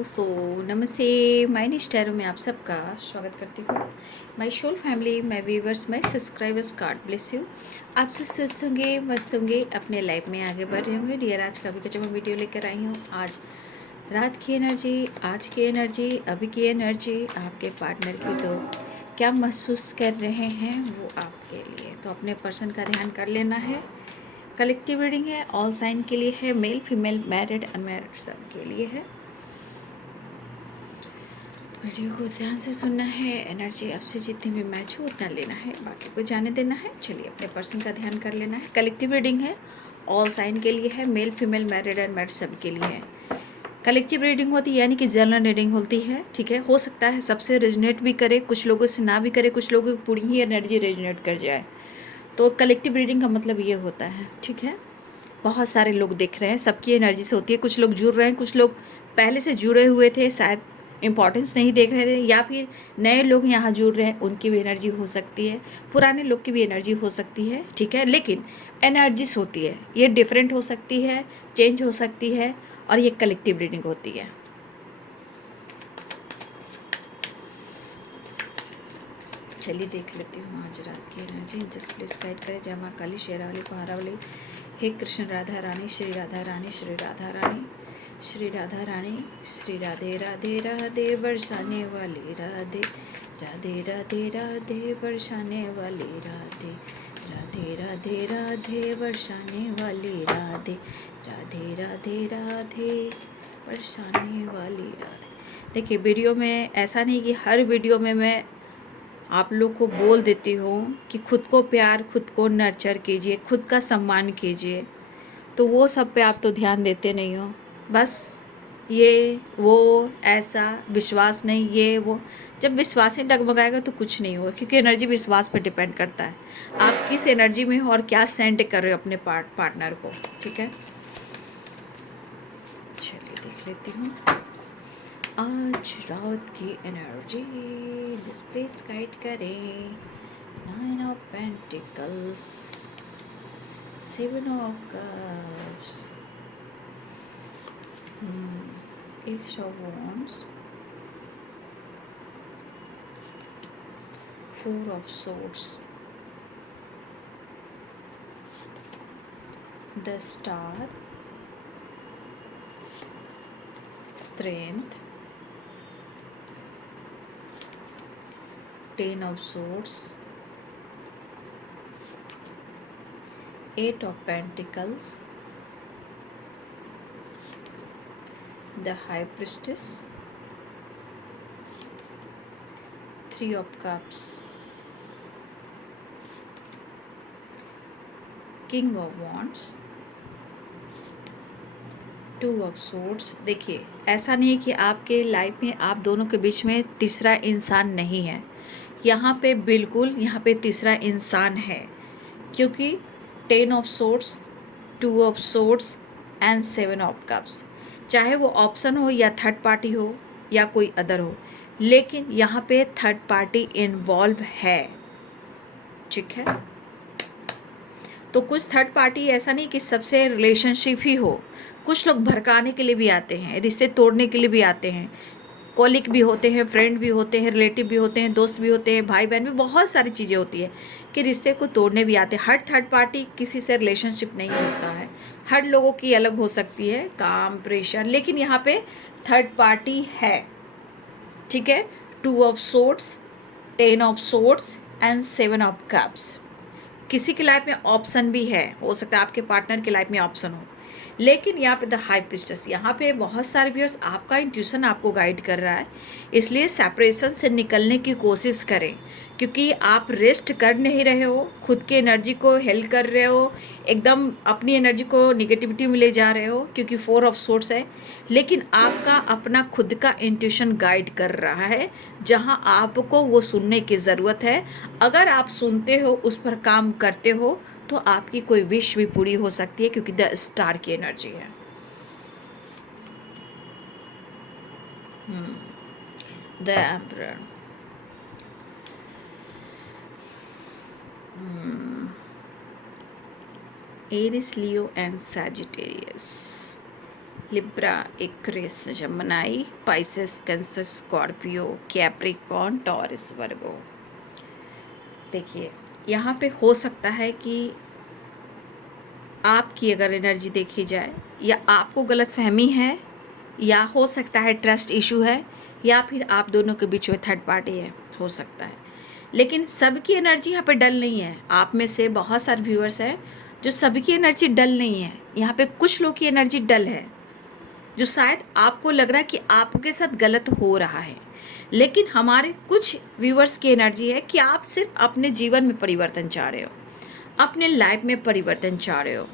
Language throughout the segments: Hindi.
दोस्तों, नमस्ते। माय निष्ठैरों में आप सबका स्वागत करती हूँ। My soul family, my viewers, my subscribers, God bless you. आप सब स्वस्थ होंगे, मस्त होंगे, अपने लाइफ में आगे बढ़ रहे होंगे। डियर, आज का भी कुछ मैं वीडियो लेकर आई हूँ। आज रात की एनर्जी, आज की एनर्जी, अभी की एनर्जी आपके पार्टनर की तो क्या महसूस कर रहे हैं वो आपके लिए, तो अपने पर्सन का ध्यान कर लेना है। कलेक्टिव रीडिंग है, ऑल साइन के लिए है, मेल फीमेल मैरिड अनमैरिड सब के लिए है। वीडियो को ध्यान से सुनना है, एनर्जी आपसे जितनी भी मैच हो उतना लेना है, बाकी को जाने देना है। चलिए, अपने पर्सन का ध्यान कर लेना है। कलेक्टिव रीडिंग है, ऑल साइन के लिए है, मेल फीमेल मैरिड अनमैरिड सब के लिए है। कलेक्टिव रीडिंग होती है यानी कि जनरल रीडिंग होती है, ठीक है। हो सकता है सबसे रेजोनेट भी करे, कुछ लोगों से ना भी करे, कुछ लोगों की पूरी ही एनर्जी रेजोनेट कर जाए। तो कलेक्टिव रीडिंग का मतलब ये होता है, ठीक है। बहुत सारे लोग दिख रहे हैं, सबकी एनर्जी से होती है। कुछ लोग जुड़ रहे हैं, कुछ लोग पहले से जुड़े हुए थे, शायद इम्पॉर्टेंस नहीं देख रहे थे, या फिर नए लोग यहाँ जुड़ रहे हैं, उनकी भी एनर्जी हो सकती है, पुराने लोग की भी एनर्जी हो सकती है, ठीक है। लेकिन एनर्जीज होती है, ये डिफरेंट हो सकती है, चेंज हो सकती है, और ये कलेक्टिव रीडिंग होती है। चलिए देख लेती हूँ आज रात की एनर्जी। जस्ट प्लीज गाइड करें। जय माँ काली, शेरावली, पहारावली, हे कृष्ण राधा रानी, श्री राधा रानी, श्री राधा रानी, श्री राधा रानी, श्री राधे राधे राधे, बरसाने वाली राधे, राधे राधे राधे, बरसाने वाली राधे, राधे राधे राधे, बरसाने वाली राधे, राधे राधे राधे, बरसाने वाली राधे। देखिए, वीडियो में ऐसा नहीं कि हर वीडियो में मैं आप लोग को बोल देती हूँ कि खुद को प्यार, खुद को नर्चर कीजिए, खुद का सम्मान कीजिए, तो वो सब पे आप तो ध्यान देते नहीं हो। बस ये वो ऐसा विश्वास नहीं, ये वो। जब विश्वास ही डगमगाएगा तो कुछ नहीं होगा, क्योंकि एनर्जी विश्वास पे डिपेंड करता है। आप किस एनर्जी में हो और क्या सेंड कर रहे हो अपने पार्टनर को, ठीक है। चलिए देख लेती हूँ आज रात की एनर्जी। प्लीज गाइड करें। 9 of pentacles, 7 of cups, Ace of Wands, 4 of Swords, the Star, Strength, 10 of Swords, 8 of Pentacles, the High Priestess, 3 of Cups, King of Wands, 2 of Swords। देखिए, ऐसा नहीं है कि आपके लाइफ में आप दोनों के बीच में तीसरा इंसान नहीं है। यहाँ पे बिल्कुल, यहाँ पे तीसरा इंसान है, क्योंकि 10 of swords, 2 of swords and 7 of cups. चाहे वो ऑप्शन हो या थर्ड पार्टी हो या कोई अदर हो, लेकिन यहाँ पे थर्ड पार्टी इन्वॉल्व है, ठीक है। तो कुछ थर्ड पार्टी ऐसा नहीं कि सबसे रिलेशनशिप ही हो, कुछ लोग भड़काने के लिए भी आते हैं, रिश्ते तोड़ने के लिए भी आते हैं। कॉलिक भी होते हैं, फ्रेंड भी होते हैं, रिलेटिव भी होते हैं, दोस्त भी होते हैं, भाई बहन भी, बहुत सारी चीज़ें होती है कि रिश्ते को तोड़ने भी आते हैं। हर थर्ड पार्टी किसी से रिलेशनशिप नहीं होता है, हर लोगों की अलग हो सकती है, काम, प्रेशर, लेकिन यहाँ पे थर्ड पार्टी है, ठीक है। 2 of swords, 10 of swords and 7 of cups. किसी की लाइफ में ऑप्शन भी है, हो सकता है आपके पार्टनर की लाइफ में ऑप्शन हो, लेकिन यहाँ पे द हाई प्रीस्टेस, यहाँ पे बहुत सारे व्यूअर्स, आपका इंट्यूशन आपको गाइड कर रहा है। इसलिए सेपरेशन से निकलने की कोशिश करें, क्योंकि आप रेस्ट कर नहीं रहे हो, खुद की एनर्जी को हेल्प कर रहे हो, एकदम अपनी एनर्जी को निगेटिविटी में ले जा रहे हो, क्योंकि 4 ऑफ सोर्ड्स है। लेकिन आपका अपना खुद का इंट्यूशन गाइड कर रहा है, जहाँ आपको वो सुनने की ज़रूरत है। अगर आप सुनते हो, उस पर काम करते हो, तो आपकी कोई विश भी पूरी हो सकती है, क्योंकि द स्टार की एनर्जी है। The emperor, Aries, Leo and Sagittarius. Libra, Aquarius, Gemini, Pisces, Cancer, Scorpio, Capricorn, Taurus, Virgo. देखिए यहाँ पे हो सकता है कि आपकी अगर एनर्जी देखी जाए, या आपको गलतफहमी है, या हो सकता है ट्रस्ट इशू है, या फिर आप दोनों के बीच में थर्ड पार्टी है, हो सकता है। लेकिन सबकी एनर्जी यहाँ पे डल नहीं है। आप में से बहुत सारे व्यूअर्स हैं जो सबकी एनर्जी डल नहीं है। यहाँ पे कुछ लोग की एनर्जी डल है, जो शायद आपको लग रहा है कि आपके साथ गलत हो रहा है। लेकिन हमारे कुछ व्यूअर्स की एनर्जी है कि आप सिर्फ अपने जीवन में परिवर्तन चाह रहे हो, अपने लाइफ में परिवर्तन चाह रहे हो,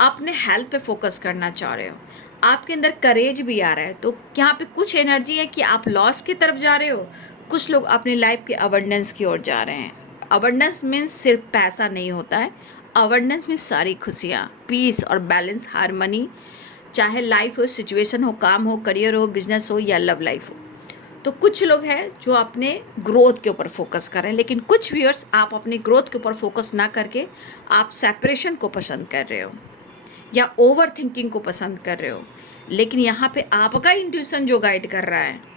अपने हेल्थ पे फोकस करना चाह रहे हो, आपके अंदर करेज भी आ रहा है। तो यहाँ पे कुछ एनर्जी है कि आप लॉस की तरफ जा रहे हो, कुछ लोग अपनी लाइफ के अबंडेंस की ओर जा रहे हैं। अबंडेंस मीन्स सिर्फ पैसा नहीं होता है। अबंडेंस मीन्स सारी खुशियाँ, पीस और बैलेंस, हारमनी, चाहे लाइफ हो, सिचुएशन हो, काम हो, करियर हो, बिजनेस हो या लव लाइफ हो। तो कुछ लोग हैं जो अपने ग्रोथ के ऊपर फोकस कर रहे हैं, लेकिन कुछ व्यूअर्स आप अपने ग्रोथ के ऊपर फोकस ना करके आप सेपरेशन को पसंद कर रहे हो या ओवर थिंकिंग को पसंद कर रहे हो। लेकिन यहाँ पे आपका इंट्यूशन जो गाइड कर रहा है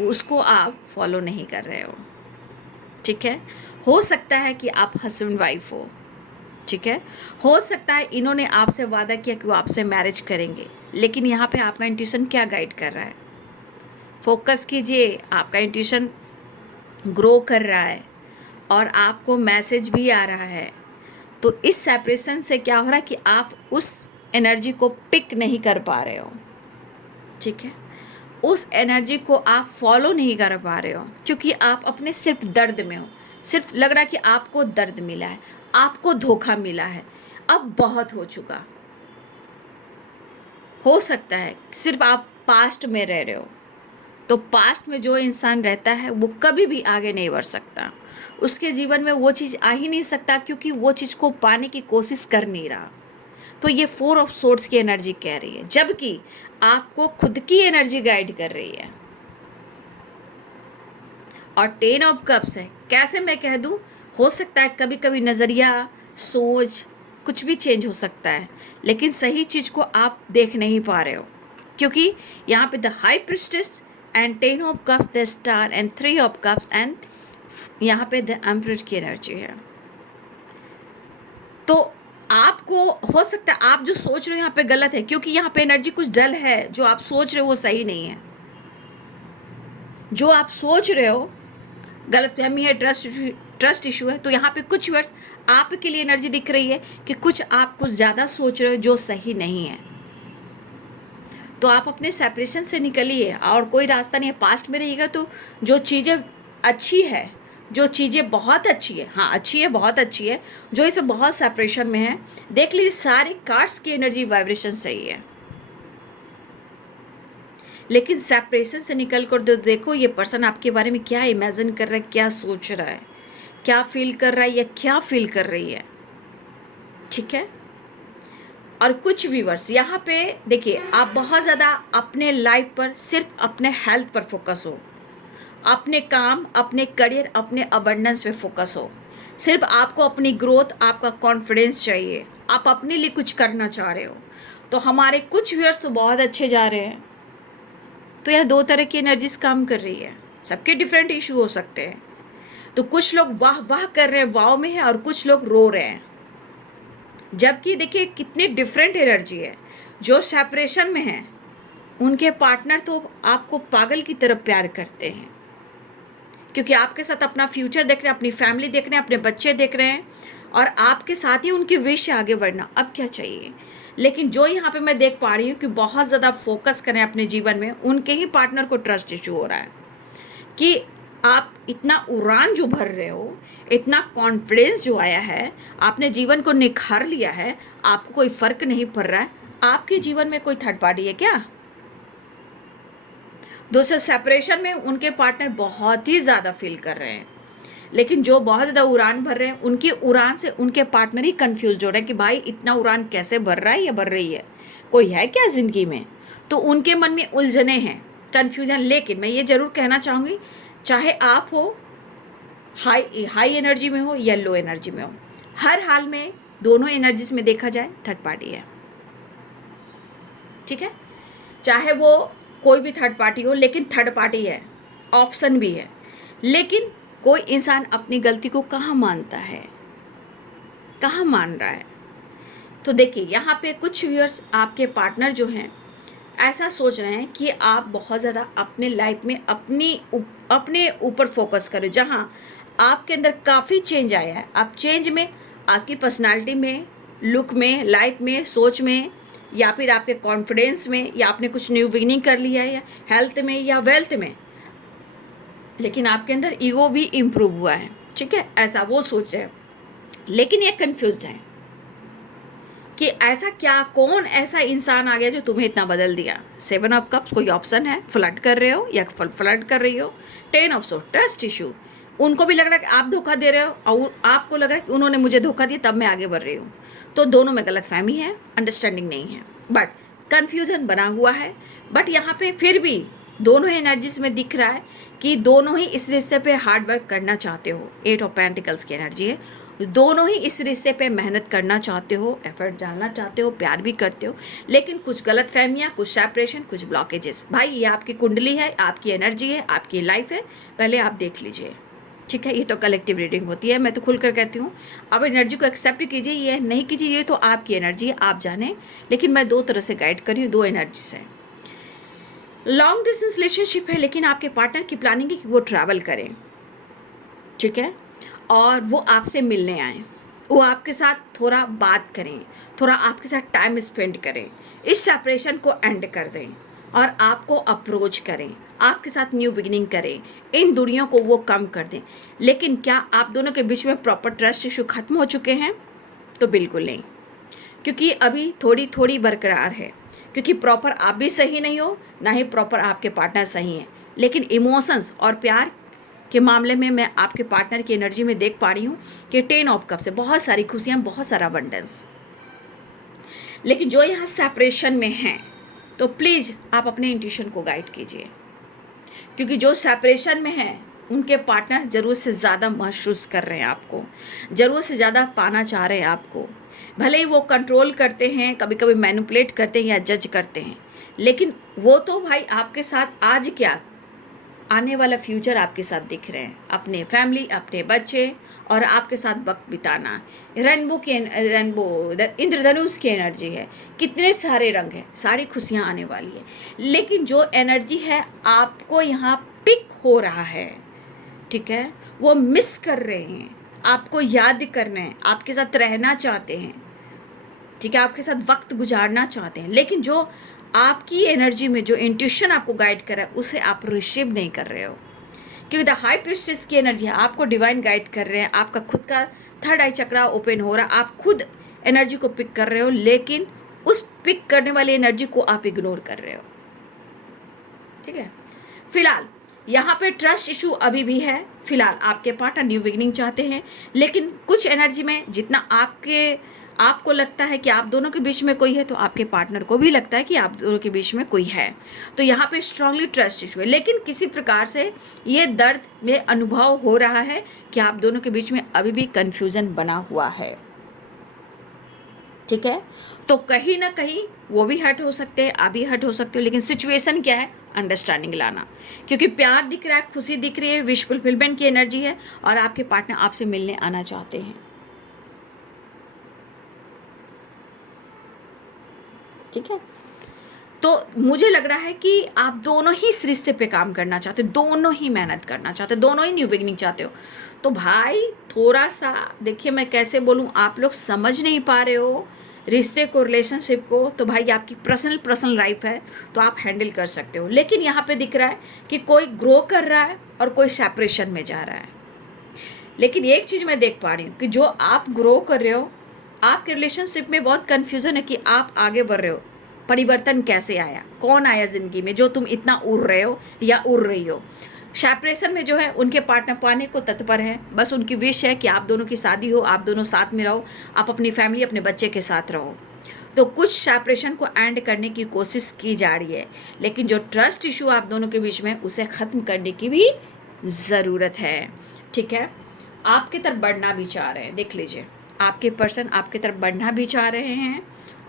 उसको आप फॉलो नहीं कर रहे हो। ठीक है, हो सकता है कि आप हस्बैंड वाइफ हो। ठीक है, हो सकता है इन्होंने आपसे वादा किया कि वो आपसे मैरिज करेंगे, लेकिन यहाँ पे आपका इंट्यूशन क्या गाइड कर रहा है? फोकस कीजिए, आपका इंट्यूशन ग्रो कर रहा है और आपको मैसेज भी आ रहा है। तो इस सेपरेशन से क्या हो रहा है कि आप उस एनर्जी को पिक नहीं कर पा रहे हो। ठीक है, उस एनर्जी को आप फॉलो नहीं कर पा रहे हो, क्योंकि आप अपने सिर्फ दर्द में हो। सिर्फ लग रहा है कि आपको दर्द मिला है, आपको धोखा मिला है, अब बहुत हो चुका। हो सकता है सिर्फ आप पास्ट में रह रहे हो। तो पास्ट में जो इंसान रहता है वो कभी भी आगे नहीं बढ़ सकता, उसके जीवन में वो चीज़ आ ही नहीं सकता, क्योंकि वो चीज़ को पाने की कोशिश कर नहीं रहा। तो ये 4 ऑफ सोर्ड्स की एनर्जी कह रही है, जबकि आपको खुद की एनर्जी गाइड कर रही है। और 10 ऑफ कप्स है। कैसे मैं कह दूं, हो सकता है कभी कभी नज़रिया, सोच, कुछ भी चेंज हो सकता है, लेकिन सही चीज़ को आप देख नहीं पा रहे हो, क्योंकि यहाँ पे the high priestess and 10 of cups, the star and 3 of cups and यहाँ पे द एम्परर की एनर्जी है। तो आपको हो सकता है आप जो सोच रहे हो यहाँ पे गलत है, क्योंकि यहाँ पे एनर्जी कुछ डल है। जो आप सोच रहे हो वो सही नहीं है। जो आप सोच रहे हो गलतफहमी है, ट्रस्ट इशू है। तो यहाँ पे कुछ वर्ड्स आपके लिए एनर्जी दिख रही है कि कुछ आप कुछ ज़्यादा सोच रहे हो जो सही नहीं है। तो आप अपने सेपरेशन से निकलिए, और कोई रास्ता नहीं है। पास्ट में रहिएगा तो जो चीज़ें अच्छी है, जो चीज़ें बहुत अच्छी है, हाँ अच्छी है, बहुत अच्छी है, जो इसे बहुत सेपरेशन में है, देख लीजिए सारे कार्ड्स की एनर्जी वाइब्रेशन सही है। लेकिन सेपरेशन से निकल कर देखो ये पर्सन आपके बारे में क्या इमेजिन कर रहा है, क्या सोच रहा है, क्या फील कर रहा है या क्या फील कर रही है। ठीक है, और कुछ व्यूअर्स यहाँ पे देखिए, आप बहुत ज़्यादा अपने लाइफ पर, सिर्फ अपने हेल्थ पर फोकस हो, अपने काम, अपने करियर, अपने अबंडेंस पे फोकस हो। सिर्फ आपको अपनी ग्रोथ, आपका कॉन्फिडेंस चाहिए, आप अपने लिए कुछ करना चाह रहे हो। तो हमारे कुछ व्यूअर्स तो बहुत अच्छे जा रहे हैं। तो यह 2 तरह की एनर्जीज काम कर रही है, सबके डिफरेंट इशू हो सकते हैं। तो कुछ लोग वाह वाह कर रहे हैं, वाव में है, और कुछ लोग रो रहे हैं। जबकि देखिए कितनी डिफरेंट एनर्जी है। जो सेपरेशन में है उनके पार्टनर तो आपको पागल की तरह प्यार करते हैं, क्योंकि आपके साथ अपना फ्यूचर देख रहे हैं, अपनी फैमिली देख रहे हैं, अपने बच्चे देख रहे हैं, और आपके साथ ही उनकी विश है आगे बढ़ना। अब क्या चाहिए? लेकिन जो यहाँ पे मैं देख पा रही हूँ कि बहुत ज़्यादा फोकस करें अपने जीवन में, उनके ही पार्टनर को ट्रस्ट इशू हो रहा है कि आप इतना उड़ान जो भर रहे हो, इतना कॉन्फिडेंस जो आया है, आपने जीवन को निखार लिया है, आपको कोई फ़र्क नहीं पड़ रहा है। आपके जीवन में कोई थर्ड पार्टी है क्या? दोस्तों सेपरेशन में उनके पार्टनर बहुत ही ज़्यादा फील कर रहे हैं, लेकिन जो बहुत ज़्यादा उड़ान भर रहे हैं, उनकी उड़ान से उनके पार्टनर ही कंफ्यूज हो रहे हैं कि भाई इतना उड़ान कैसे भर रहा है या भर रही है, कोई है क्या ज़िंदगी में? तो उनके मन में उलझने हैं, कन्फ्यूजन। लेकिन मैं ये ज़रूर कहना चाहूँगी, चाहे आप हो हाई एनर्जी में हो या लो एनर्जी में हो, हर हाल में दोनों एनर्जीज में देखा जाए थर्ड पार्टी है। ठीक है, चाहे वो कोई भी थर्ड पार्टी हो, लेकिन थर्ड पार्टी है, ऑप्शन भी है। लेकिन कोई इंसान अपनी गलती को कहाँ मानता है, कहाँ मान रहा है? तो देखिए यहाँ पे कुछ व्यूअर्स, आपके पार्टनर जो हैं ऐसा सोच रहे हैं कि आप बहुत ज़्यादा अपने लाइफ में अपने ऊपर फोकस करो, जहाँ आपके अंदर काफ़ी चेंज आया है। आप चेंज में, आपकी पर्सनालिटी में, लुक में, लाइफ में, सोच में, या फिर आपके कॉन्फिडेंस में, या आपने कुछ न्यू बिगिनिंग कर लिया है, या हेल्थ में या वेल्थ में, लेकिन आपके अंदर ईगो भी इम्प्रूव हुआ है। ठीक है, ऐसा वो सोच रहे हैं, लेकिन ये कन्फ्यूज है कि ऐसा क्या, कौन ऐसा इंसान आ गया जो तुम्हें इतना बदल दिया। 7 ऑफ कप्स कोई ऑप्शन है, फ्लर्ट कर रहे हो या फ्लर्ट कर रही हो। 10 ऑफ सोर्ड्स ट्रस्ट इशू, उनको भी लग रहा है कि आप धोखा दे रहे हो और आपको लग रहा है कि उन्होंने मुझे धोखा दिया तब मैं आगे बढ़ रही हूँ। तो दोनों में गलतफहमी है, अंडरस्टैंडिंग नहीं है, बट कन्फ्यूजन बना हुआ है। बट यहाँ पे फिर भी दोनों ही एनर्जीज में दिख रहा है कि दोनों ही इस रिश्ते पे हार्ड वर्क करना चाहते हो। 8 ऑफ पेंटिकल्स की एनर्जी है, दोनों ही इस रिश्ते पे मेहनत करना चाहते हो, एफर्ट डालना चाहते हो, प्यार भी करते हो, लेकिन कुछ गलत फहमियाँ, कुछ सेपरेशन, कुछ ब्लॉकेजेस। भाई ये आपकी कुंडली है, आपकी एनर्जी है, आपकी लाइफ है, पहले आप देख लीजिए। ठीक है, ये तो कलेक्टिव रीडिंग होती है, मैं तो खुलकर कहती हूँ। अब एनर्जी को एक्सेप्ट कीजिए, ये नहीं कीजिए, ये तो आपकी एनर्जी है, आप जाने। लेकिन मैं 2 तरह से गाइड करी हूँ, 2 एनर्जी से। लॉन्ग डिस्टेंस रिलेशनशिप है, लेकिन आपके पार्टनर की प्लानिंग है कि वो ट्रैवल करें, ठीक है, और वो आपसे मिलने आए, वो आपके साथ थोड़ा बात करें, थोड़ा आपके साथ टाइम स्पेंड करें, इस सेपरेशन को एंड कर दें और आपको अप्रोच करें, आपके साथ न्यू बिगिनिंग करें, इन दूरियों को वो कम कर दें। लेकिन क्या आप दोनों के बीच में प्रॉपर ट्रस्ट इशू खत्म हो चुके हैं? तो बिल्कुल नहीं, क्योंकि अभी थोड़ी थोड़ी बरकरार है, क्योंकि प्रॉपर आप भी सही नहीं हो, ना ही प्रॉपर आपके पार्टनर सही हैं। लेकिन इमोशंस और प्यार के मामले में मैं आपके पार्टनर की एनर्जी में देख पा रही हूँ कि 10 ऑफ कप से बहुत सारी खुशियाँ, बहुत सारा अबंडेंस। लेकिन जो यहाँ सेपरेशन में हैं, तो प्लीज़ आप अपने इंट्यूशन को गाइड कीजिए, क्योंकि जो सेपरेशन में हैं उनके पार्टनर ज़रूरत से ज़्यादा महसूस कर रहे हैं आपको, ज़रूरत से ज़्यादा पाना चाह रहे हैं आपको। भले ही वो कंट्रोल करते हैं, कभी कभी मैनिपुलेट करते हैं या जज करते हैं, लेकिन वो तो भाई आपके साथ आज क्या, आने वाला फ्यूचर आपके साथ दिख रहे हैं, अपने फैमिली, अपने बच्चे और आपके साथ वक्त बिताना। रेनबो इंद्रधनुष की एनर्जी है, कितने सारे रंग हैं, सारी खुशियाँ आने वाली है। लेकिन जो एनर्जी है आपको यहाँ पिक हो रहा है, ठीक है, वो मिस कर रहे हैं, आपको याद कर रहे हैं, आपके साथ रहना चाहते हैं, ठीक है, आपके साथ वक्त गुजारना चाहते हैं। लेकिन जो आपकी एनर्जी में जो इंट्यूशन आपको गाइड कर रहा है उसे आप रिसीव नहीं कर रहे हो, क्योंकि द हाई प्रीस्टेस की एनर्जी है, आपको डिवाइन गाइड कर रहे हैं, आपका खुद का थर्ड आई चक्रा ओपन हो रहा है, आप खुद एनर्जी को पिक कर रहे हो, लेकिन उस पिक करने वाली एनर्जी को आप इग्नोर कर रहे हो। ठीक है, फिलहाल यहाँ पे ट्रस्ट इशू अभी भी है। फिलहाल आपके पार्टनर न्यू बिगिनिंग चाहते हैं, लेकिन कुछ एनर्जी में जितना आपको लगता है कि आप दोनों के बीच में कोई है, तो आपके पार्टनर को भी लगता है कि आप दोनों के बीच में कोई है। तो यहाँ पे स्ट्रांगली ट्रस्ट इशू है, लेकिन किसी प्रकार से ये दर्द में अनुभव हो रहा है कि आप दोनों के बीच में अभी भी कन्फ्यूजन बना हुआ है। ठीक है, तो कहीं ना कहीं वो भी हर्ट हो सकते हैं, आप भी हर्ट हो सकते हो, लेकिन सिचुएशन क्या है, अंडरस्टैंडिंग लाना, क्योंकि प्यार दिख रहा है, खुशी दिख रही है, विश फुलफिलमेंट की एनर्जी है, और आपके पार्टनर आपसे मिलने आना चाहते हैं। ठीक है, तो मुझे लग रहा है कि आप दोनों ही इस रिश्ते पे काम करना चाहते हो, दोनों ही मेहनत करना चाहते हो, दोनों ही न्यू बिगिनिंग चाहते हो। तो भाई थोड़ा सा देखिए, मैं कैसे बोलूँ, आप लोग समझ नहीं पा रहे हो रिश्ते को, रिलेशनशिप को। तो भाई आपकी पर्सनल लाइफ है, तो आप हैंडल कर सकते हो। लेकिन यहाँ पे दिख रहा है कि कोई ग्रो कर रहा है और कोई सेपरेशन में जा रहा है। लेकिन एक चीज़ मैं देख पा रही हूँ कि जो आप ग्रो कर रहे हो, आपके रिलेशनशिप में बहुत कन्फ्यूज़न है कि आप आगे बढ़ रहे हो। परिवर्तन कैसे आया, कौन आया ज़िंदगी में जो तुम इतना उड़ रहे हो या उड़ रही हो। सेपरेशन में जो है उनके पार्टनर पाने को तत्पर हैं, बस उनकी विश है कि आप दोनों की शादी हो, आप दोनों साथ में रहो, आप अपनी फैमिली, अपने बच्चे के साथ रहो। तो कुछ सेपरेशन को एंड करने की कोशिश की जा रही है, लेकिन जो ट्रस्ट इशू आप दोनों के बीच में, उसे ख़त्म करने की भी ज़रूरत है। ठीक है, आपकी तरफ बढ़ना भी चाह रहे हैं, देख लीजिए, आपके पर्सन आपकी तरफ बढ़ना भी चाह रहे हैं,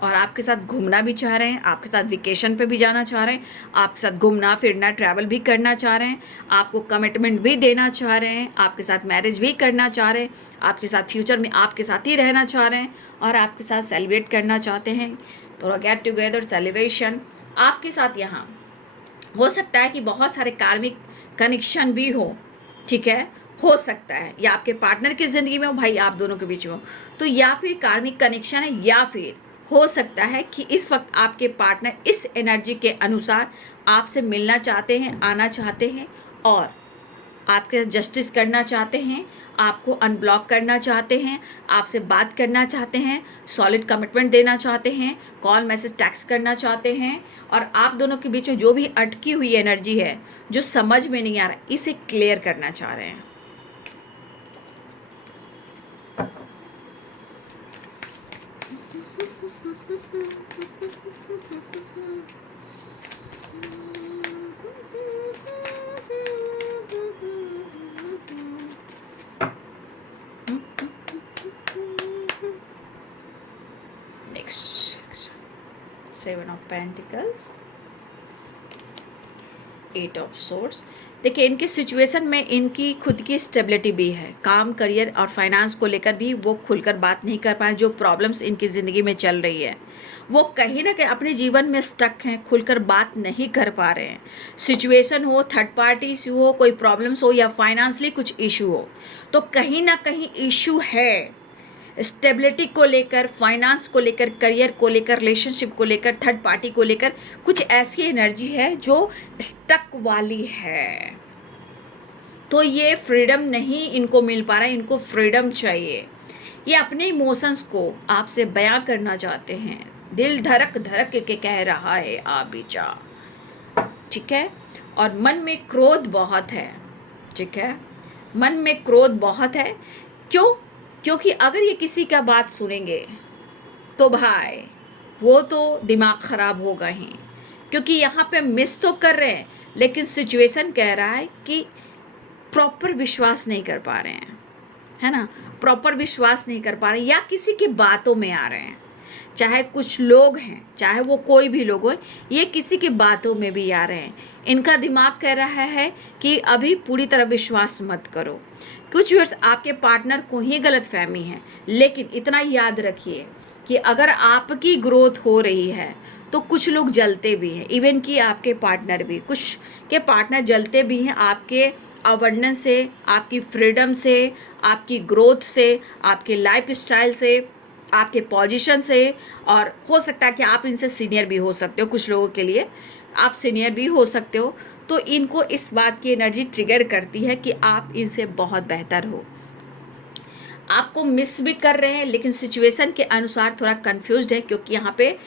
और आपके साथ घूमना भी चाह रहे हैं, आपके साथ वेकेशन पे भी जाना चाह रहे हैं, आपके साथ घूमना फिरना ट्रैवल भी करना चाह रहे हैं, आपको कमिटमेंट भी देना चाह रहे हैं, आपके साथ मैरिज भी करना चाह रहे हैं, आपके साथ फ्यूचर में आपके साथ ही रहना चाह रहे हैं और आपके साथ सेलिब्रेट करना चाहते हैं। थोड़ा गेट टुगेदर सेलिब्रेशन आपके साथ यहाँ हो सकता है कि बहुत सारे कार्मिक कनेक्शन भी ठीक है, हो सकता है या आपके पार्टनर की ज़िंदगी में हो, भाई आप दोनों के बीच में हो, तो या फिर कार्मिक कनेक्शन है, या फिर हो सकता है कि इस वक्त आपके पार्टनर इस एनर्जी के अनुसार आपसे मिलना चाहते हैं, आना चाहते हैं और आपके जस्टिस करना चाहते हैं, आपको अनब्लॉक करना चाहते हैं, आपसे बात करना चाहते हैं, सॉलिड कमिटमेंट देना चाहते हैं, कॉल मैसेज टेक्स्ट करना चाहते हैं और आप दोनों के बीच में जो भी अटकी हुई एनर्जी है, जो समझ में नहीं आ रहा, इसे क्लियर करना चाह रहे हैं। Seven of pentacles, eight of swords. देखिए इनकी सिचुएशन में इनकी खुद की स्टेबिलिटी भी है, काम करियर और फाइनेंस को लेकर भी वो खुलकर बात नहीं कर पाए। जो प्रॉब्लम्स इनकी ज़िंदगी में चल रही है वो कहीं ना कहीं अपने जीवन में स्टक हैं, खुलकर बात नहीं कर पा रहे हैं। सिचुएशन हो, थर्ड पार्टी इशू हो, कोई प्रॉब्लम्स हो या फाइनेंशियली कुछ इशू हो, तो कहीं ना कहीं इशू है स्टेबिलिटी को लेकर, फाइनेंस को लेकर, करियर को लेकर, रिलेशनशिप को लेकर, थर्ड पार्टी को लेकर। कुछ ऐसी एनर्जी है जो स्टक वाली है, तो ये फ्रीडम नहीं इनको मिल पा रहा है, इनको फ्रीडम चाहिए। ये अपने इमोशंस को आपसे बयां करना चाहते हैं, दिल धड़क धड़क के कह रहा है आ भी जा, ठीक है। और मन में क्रोध बहुत है, ठीक है, मन में क्रोध बहुत है। क्यों? क्योंकि अगर ये किसी का बात सुनेंगे तो भाई वो तो दिमाग ख़राब होगा ही, क्योंकि यहाँ पे मिस तो कर रहे हैं लेकिन सिचुएशन कह रहा है कि प्रॉपर विश्वास नहीं कर पा रहे हैं, है ना, प्रॉपर विश्वास नहीं कर पा रहे या किसी की बातों में आ रहे हैं। चाहे कुछ लोग हैं, चाहे वो कोई भी लोग हो, ये किसी की बातों में भी आ रहे हैं। इनका दिमाग कह रहा है कि अभी पूरी तरह विश्वास मत करो। कुछ व्यूअर्स आपके पार्टनर को ही गलत फहमी है, लेकिन इतना याद रखिए कि अगर आपकी ग्रोथ हो रही है तो कुछ लोग जलते भी हैं, इवन कि आपके पार्टनर भी, कुछ के पार्टनर जलते भी हैं आपके अवेयरनेस से, आपकी फ्रीडम से, आपकी ग्रोथ से, आपके लाइफ स्टाइल से, आपके पोजीशन से। और हो सकता है कि आप इनसे सीनियर भी हो सकते हो, कुछ लोगों के लिए आप सीनियर भी हो सकते हो। तो इनको इस बात की एनर्जी ट्रिगर करती है कि आप इनसे बहुत बेहतर हो, आपको मिस भी कर रहे हैं लेकिन सिचुएशन के अनुसार थोड़ा कंफ्यूज्ड है, क्योंकि यहाँ पे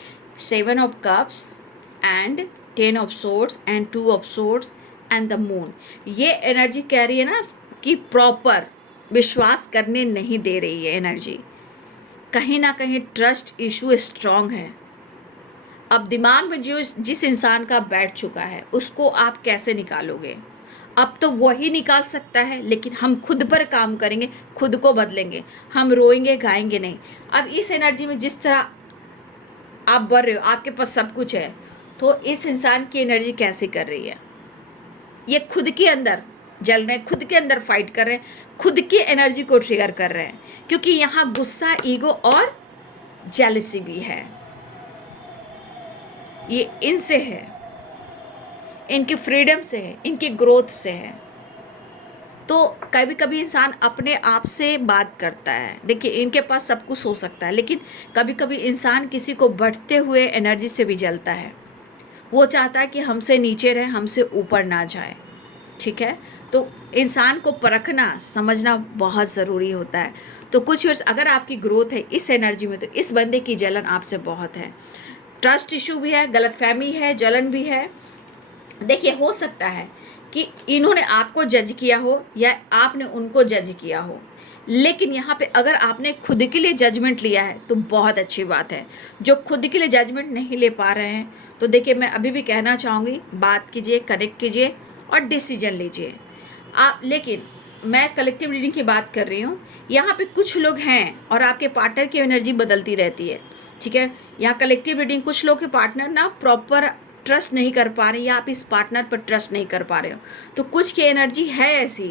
7 of cups and 10 of swords and 2 of swords and the moon, ये एनर्जी कह रही है ना कि प्रॉपर विश्वास करने नहीं दे रही है एनर्जी। कहीं ना कहीं ट्रस्ट इशू स्ट्रांग है। अब दिमाग में जो जिस इंसान का बैठ चुका है उसको आप कैसे निकालोगे? अब तो वही निकाल सकता है, लेकिन हम खुद पर काम करेंगे, खुद को बदलेंगे, हम रोएंगे गाएंगे नहीं। अब इस एनर्जी में जिस तरह आप बढ़ रहे हो, आपके पास सब कुछ है, तो इस इंसान की एनर्जी कैसे कर रही है? ये खुद के अंदर जल रहे हैं, खुद के अंदर फाइट कर रहे हैं, खुद की एनर्जी को ट्रिगर कर रहे हैं, क्योंकि यहाँ गुस्सा, ईगो और जेलसी भी है। ये इनसे है, इनकी फ्रीडम से है, इनकी ग्रोथ से है। तो कभी कभी इंसान अपने आप से बात करता है। देखिए इनके पास सब कुछ हो सकता है, लेकिन कभी कभी इंसान किसी को बढ़ते हुए एनर्जी से भी जलता है। वो चाहता है कि हमसे नीचे रहे, हमसे ऊपर ना जाए, ठीक है। तो इंसान को परखना, समझना बहुत ज़रूरी होता है। तो कुछ वर्ष अगर आपकी ग्रोथ है इस एनर्जी में, तो इस बंदे की जलन आपसे बहुत है। ट्रस्ट इशू भी है, गलतफहमी है, जलन भी है। देखिए हो सकता है कि इन्होंने आपको जज किया हो या आपने उनको जज किया हो, लेकिन यहाँ पे अगर आपने खुद के लिए जजमेंट लिया है तो बहुत अच्छी बात है। जो खुद के लिए जजमेंट नहीं ले पा रहे हैं, तो देखिए मैं अभी भी कहना चाहूँगी, बात कीजिए, कनेक्ट कीजिए और डिसीजन लीजिए आप। लेकिन मैं कलेक्टिव रीडिंग की बात कर रही हूँ। यहाँ पे कुछ लोग हैं और आपके पार्टनर की एनर्जी बदलती रहती है, ठीक है। यहाँ कलेक्टिव रीडिंग, कुछ लोग के पार्टनर ना प्रॉपर ट्रस्ट नहीं कर पा रहे, या आप इस पार्टनर पर ट्रस्ट नहीं कर पा रहे हो। तो कुछ की एनर्जी है ऐसी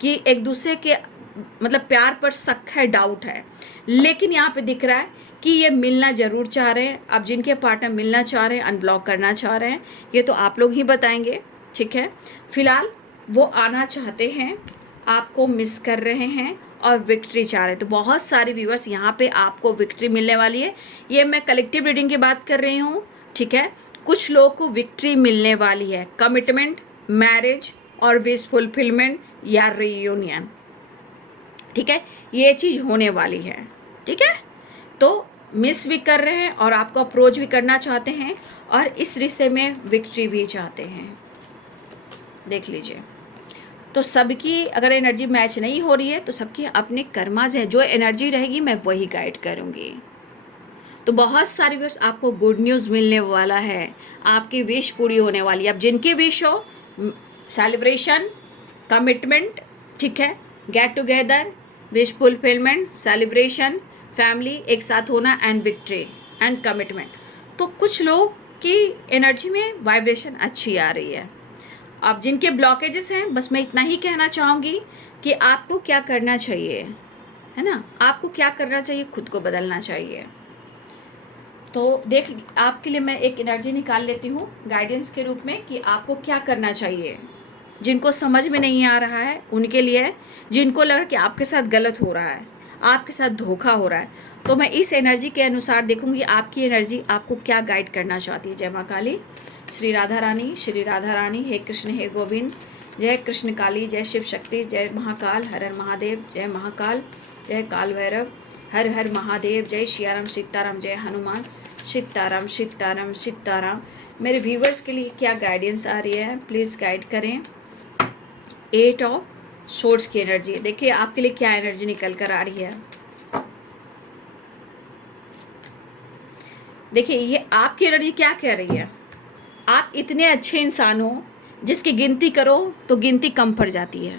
कि एक दूसरे के मतलब प्यार पर शक है, डाउट है, लेकिन यहाँ पे दिख रहा है कि ये मिलना ज़रूर चाह रहे हैं। अब जिनके पार्टनर मिलना चाह रहे हैं, अनब्लॉक करना चाह रहे हैं, ये तो आप लोग ही बताएंगे, ठीक है। फिलहाल वो आना चाहते हैं, आपको मिस कर रहे हैं और विक्ट्री चाह रहे हैं। तो बहुत सारे व्यूअर्स यहाँ पे आपको विक्ट्री मिलने वाली है। ये मैं कलेक्टिव रीडिंग की बात कर रही हूँ, ठीक है। कुछ लोगों को विक्ट्री मिलने वाली है, कमिटमेंट, मैरिज और विश फुलफिलमेंट या रीयूनियन, ठीक है। ये चीज़ होने वाली है, ठीक है। तो मिस भी कर रहे हैं और आपको अप्रोच भी करना चाहते हैं और इस रिश्ते में विक्ट्री भी चाहते हैं। देख लीजिए, तो सबकी अगर एनर्जी मैच नहीं हो रही है तो सबकी अपने कर्माज हैं, जो एनर्जी रहेगी मैं वही गाइड करूँगी। तो बहुत सारी व्यूअर्स आपको गुड न्यूज़ मिलने वाला है, आपकी विश पूरी होने वाली है। अब जिनकी विश हो, सेलिब्रेशन, कमिटमेंट, ठीक है, get together, wish fulfilment, celebration, family एक साथ होना एंड विक्ट्री एंड कमिटमेंट। तो कुछ लोग की एनर्जी में वाइब्रेशन अच्छी आ रही है। अब जिनके ब्लॉकेजेस हैं, बस मैं इतना ही कहना चाहूँगी कि आपको क्या करना चाहिए, है ना, आपको क्या करना चाहिए, खुद को बदलना चाहिए। तो देख, आपके लिए मैं एक एनर्जी निकाल लेती हूँ गाइडेंस के रूप में कि आपको क्या करना चाहिए। जिनको समझ में नहीं आ रहा है उनके लिए, जिनको लग रहा है कि आपके साथ गलत हो रहा है, आपके साथ धोखा हो रहा है, तो मैं इस एनर्जी के अनुसार देखूंगी आपकी एनर्जी आपको क्या गाइड करना चाहती है। जय माँ काली, श्री राधा रानी, श्री राधा रानी, हे कृष्ण हे गोविंद, जय कृष्ण काली, जय शिव शक्ति, जय महाकाल, हर हर महादेव, जय महाकाल, जय काल भैरव, हर हर महादेव, जय सियाराम सीताराम, जय हनुमान, सीताराम सीताराम सीताराम। मेरे व्यूवर्स के लिए क्या गाइडेंस आ रही है, प्लीज़ गाइड करें। 8 ऑफ सोर्स की एनर्जी, देखिए आपके लिए क्या एनर्जी निकल कर आ रही है। देखिए ये आपकी एनर्जी क्या कह रही है। आप इतने अच्छे इंसान हो जिसकी गिनती करो तो गिनती कम पड़ जाती है।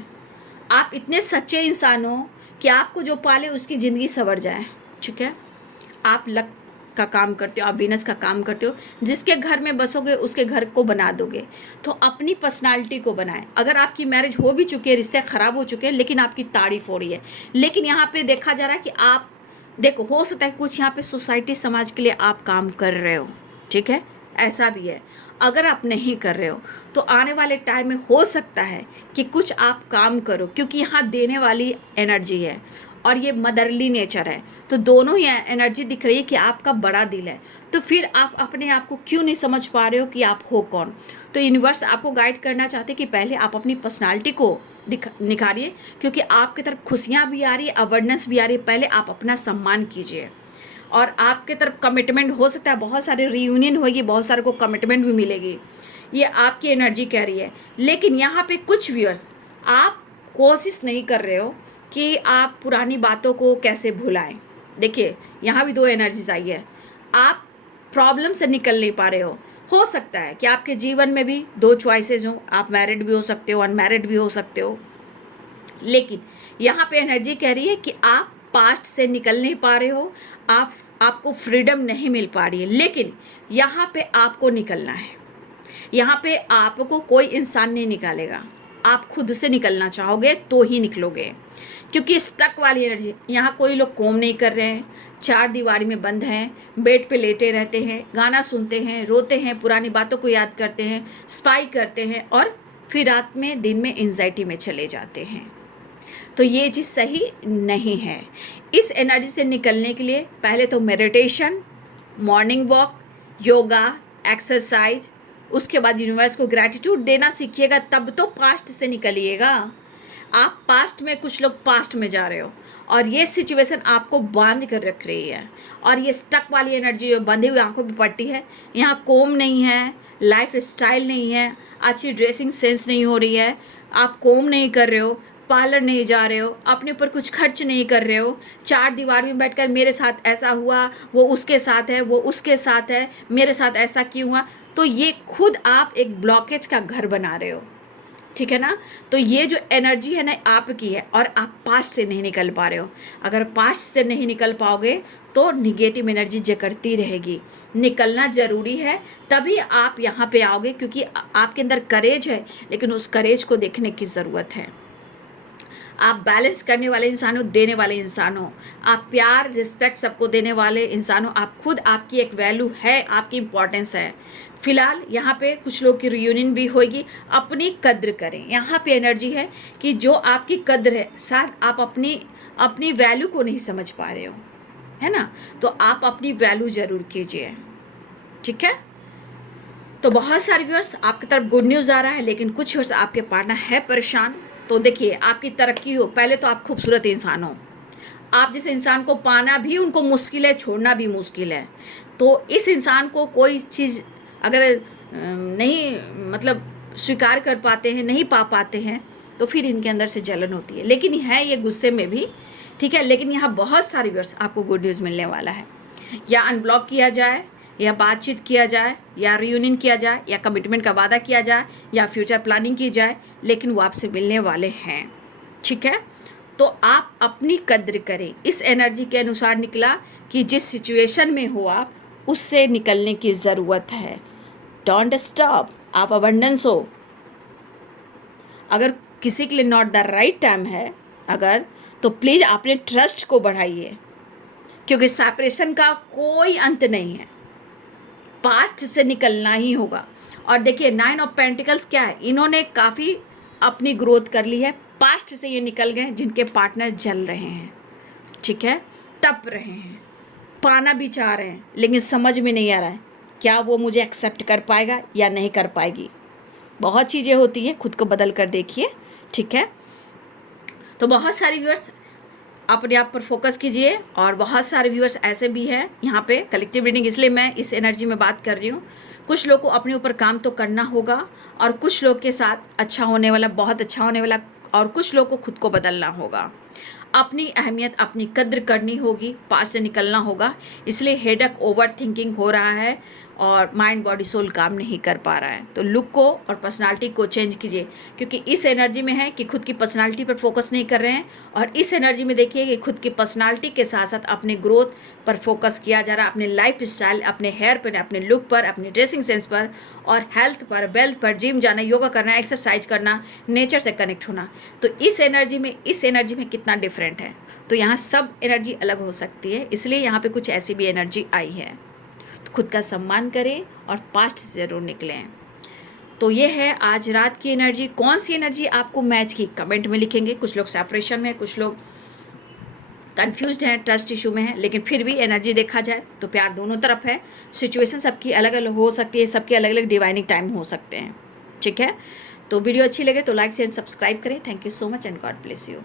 आप इतने सच्चे इंसान हो कि आपको जो पाले उसकी ज़िंदगी संवर जाए, ठीक है। आप लक का काम करते हो, आप बिजनेस का काम करते हो, जिसके घर में बसोगे उसके घर को बना दोगे। तो अपनी पर्सनालिटी को बनाएं। अगर आपकी मैरिज हो भी चुकी है, रिश्ते ख़राब हो चुके हैं, लेकिन आपकी तारीफ हो रही है, लेकिन यहाँ पे देखा जा रहा है कि आप देखो, हो सकता है कुछ यहाँ पे सोसाइटी समाज के लिए आप काम कर रहे हो, ठीक है, ऐसा भी है। अगर आप नहीं कर रहे हो तो आने वाले टाइम में हो सकता है कि कुछ आप काम करो, क्योंकि यहाँ देने वाली एनर्जी है और ये मदरली नेचर है। तो दोनों ही एनर्जी दिख रही है कि आपका बड़ा दिल है। तो फिर आप अपने आप को क्यों नहीं समझ पा रहे हो कि आप हो कौन। तो यूनिवर्स आपको गाइड करना चाहते कि पहले आप अपनी पर्सनालिटी को निखारिए, क्योंकि आपकी तरफ खुशियाँ भी आ रही है, अवेयरनेस भी आ रही है। पहले आप अपना सम्मान कीजिए और आपके तरफ कमिटमेंट हो सकता है, बहुत सारे रीयूनियन होगी, बहुत सारे को कमिटमेंट भी मिलेगी, ये आपकी एनर्जी कह रही है। लेकिन यहाँ पे कुछ व्यूअर्स आप कोशिश नहीं कर रहे हो कि आप पुरानी बातों को कैसे भुलाएं। देखिए यहाँ भी 2 एनर्जीज आई है। आप प्रॉब्लम से निकल नहीं पा रहे हो सकता है कि आपके जीवन में भी 2 चॉइसेस हों, आप मैरिड भी हो सकते हो, अनमैरिड भी हो सकते हो। लेकिन यहाँ पे एनर्जी कह रही है कि आप पास्ट से निकल नहीं पा रहे हो, आपको फ्रीडम नहीं मिल पा रही है, लेकिन यहाँ पे आपको निकलना है। यहाँ पे आपको कोई इंसान नहीं निकालेगा, आप खुद से निकलना चाहोगे तो ही निकलोगे, क्योंकि स्टक वाली एनर्जी। यहाँ कोई लोग कॉम नहीं कर रहे हैं, 4 दीवारी में बंद हैं, बेड पे लेटे रहते हैं, गाना सुनते हैं, रोते हैं, पुरानी बातों को याद करते हैं, स्पाई करते हैं और फिर रात में दिन में एंजाइटी में चले जाते हैं। तो ये चीज़ सही नहीं है। इस एनर्जी से निकलने के लिए पहले तो meditation, morning walk, yoga, exercise, उसके बाद यूनिवर्स को ग्रैटिट्यूड देना सीखिएगा, तब तो पास्ट से निकलिएगा। आप पास्ट में, कुछ लोग पास्ट में जा रहे हो और ये सिचुएशन आपको बांध कर रख रही है। और ये स्टक वाली एनर्जी जो बंधी हुई आंखों पे पट्टी है, यहाँ कोम नहीं है, लाइफ स्टाइल नहीं है, अच्छी ड्रेसिंग सेंस नहीं हो रही है, आप कोम नहीं कर रहे हो, पार्लर नहीं जा रहे हो, अपने ऊपर कुछ खर्च नहीं कर रहे हो, 4 दीवार में बैठकर मेरे साथ ऐसा हुआ, वो उसके साथ है, वो उसके साथ है, मेरे साथ ऐसा क्यों हुआ। तो ये खुद आप एक ब्लॉकेज का घर बना रहे हो। ठीक है ना। तो ये जो एनर्जी है ना आपकी है, और आप पास्ट से नहीं निकल पा रहे हो। अगर पास्ट से नहीं निकल पाओगे तो निगेटिव एनर्जी जकड़ती रहेगी। निकलना ज़रूरी है, तभी आप यहाँ पे आओगे, क्योंकि आपके अंदर करेज है, लेकिन उस करेज को देखने की ज़रूरत है। आप बैलेंस करने वाले इंसान हो, देने वाले इंसान हो, आप प्यार रिस्पेक्ट सबको देने वाले इंसान हो। आप खुद, आपकी एक वैल्यू है, आपकी इंपॉर्टेंस है। फिलहाल यहाँ पे कुछ लोग की रियूनियन भी होगी। अपनी कद्र करें। यहाँ पे एनर्जी है कि जो आपकी कद्र है, साथ आप अपनी वैल्यू को नहीं समझ पा रहे हो, है ना। तो आप अपनी वैल्यू जरूर कीजिए, ठीक है। तो बहुत सारे व्यूअर्स आपकी तरफ गुड न्यूज़ आ रहा है, लेकिन कुछ व्यूअर्स आपके पार्टनर है परेशान। तो देखिए, आपकी तरक्की हो, पहले तो आप खूबसूरत इंसान हो। आप जिस इंसान को पाना भी उनको मुश्किल है, छोड़ना भी मुश्किल है। तो इस इंसान को कोई चीज़ अगर नहीं मतलब स्वीकार कर पाते हैं, नहीं पा पाते हैं, तो फिर इनके अंदर से जलन होती है। लेकिन है ये गुस्से में भी, ठीक है। लेकिन यहाँ बहुत सारे व्यूअर्स आपको गुड न्यूज़ मिलने वाला है। या अनब्लॉक किया जाए, या बातचीत किया जाए, या रियूनियन किया जाए, या कमिटमेंट का वादा किया जाए, या फ्यूचर प्लानिंग की जाए, लेकिन वो आपसे मिलने वाले हैं, ठीक है। तो आप अपनी कद्र करें। इस एनर्जी के अनुसार निकला कि जिस सिचुएशन में हो आप, उससे निकलने की ज़रूरत है। डोंट स्टॉप, आप अबंडेंस हो। अगर किसी के लिए नॉट द राइट टाइम है अगर, तो प्लीज़ अपने ट्रस्ट को बढ़ाइए, क्योंकि सेपरेशन का कोई अंत नहीं है। पास्ट से निकलना ही होगा। और देखिए, 9 ऑफ पेंटिकल्स क्या है, इन्होंने काफ़ी अपनी ग्रोथ कर ली है। पास्ट से ये निकल गए जिनके पार्टनर जल रहे हैं, ठीक है, तप रहे हैं, पाना भी चाह रहे हैं, लेकिन समझ में नहीं आ रहा है क्या वो मुझे एक्सेप्ट कर पाएगा या नहीं कर पाएगी। बहुत चीज़ें होती हैं, खुद को बदल कर देखिए, ठीक है। तो बहुत सारे व्यूअर्स अपने आप पर फोकस कीजिए, और बहुत सारे व्यूअर्स ऐसे भी हैं यहाँ पे कलेक्टिव रीडिंग, इसलिए मैं इस एनर्जी में बात कर रही हूँ। कुछ लोग को अपने ऊपर काम तो करना होगा, और कुछ लोग के साथ अच्छा होने वाला, बहुत अच्छा होने वाला, और कुछ लोग को खुद को बदलना होगा। अपनी अहमियत, अपनी कद्र करनी होगी, पास से निकलना होगा। इसलिए हेडेक, ओवर थिंकिंग हो रहा है, और माइंड बॉडी सोल काम नहीं कर पा रहा है। तो लुक को और पर्सनालिटी को चेंज कीजिए, क्योंकि इस एनर्जी में है कि खुद की पर्सनालिटी पर फोकस नहीं कर रहे हैं, और इस एनर्जी में देखिए कि खुद की पर्सनालिटी के साथ साथ अपने ग्रोथ पर फोकस किया जा रहा है, अपने लाइफ स्टाइल, अपने हेयर पर, अपने लुक पर, अपने ड्रेसिंग सेंस पर, और हेल्थ पर, वेल्थ पर, जिम जाना, योगा करना, एक्सरसाइज करना, नेचर से कनेक्ट होना। तो इस एनर्जी में कितना डिफरेंट है। तो यहाँ सब एनर्जी अलग हो सकती है, इसलिए यहाँ पे कुछ ऐसी भी एनर्जी आई है। तो खुद का सम्मान करें और पास्ट से ज़रूर निकलें। तो ये है आज रात की एनर्जी। कौन सी एनर्जी आपको मैच की, कमेंट में लिखेंगे। कुछ लोग सेपरेशन में, कुछ लोग कन्फ्यूज्ड हैं, ट्रस्ट इशू में है, लेकिन फिर भी एनर्जी देखा जाए तो प्यार दोनों तरफ है। सिचुएशन सबकी अलग अलग हो सकती है, सबके अलग अलग डिवाइनिंग टाइम हो सकते हैं, ठीक है। तो वीडियो अच्छी लगे तो लाइक शेयर सब्सक्राइब करें। Thank you so much and God bless you.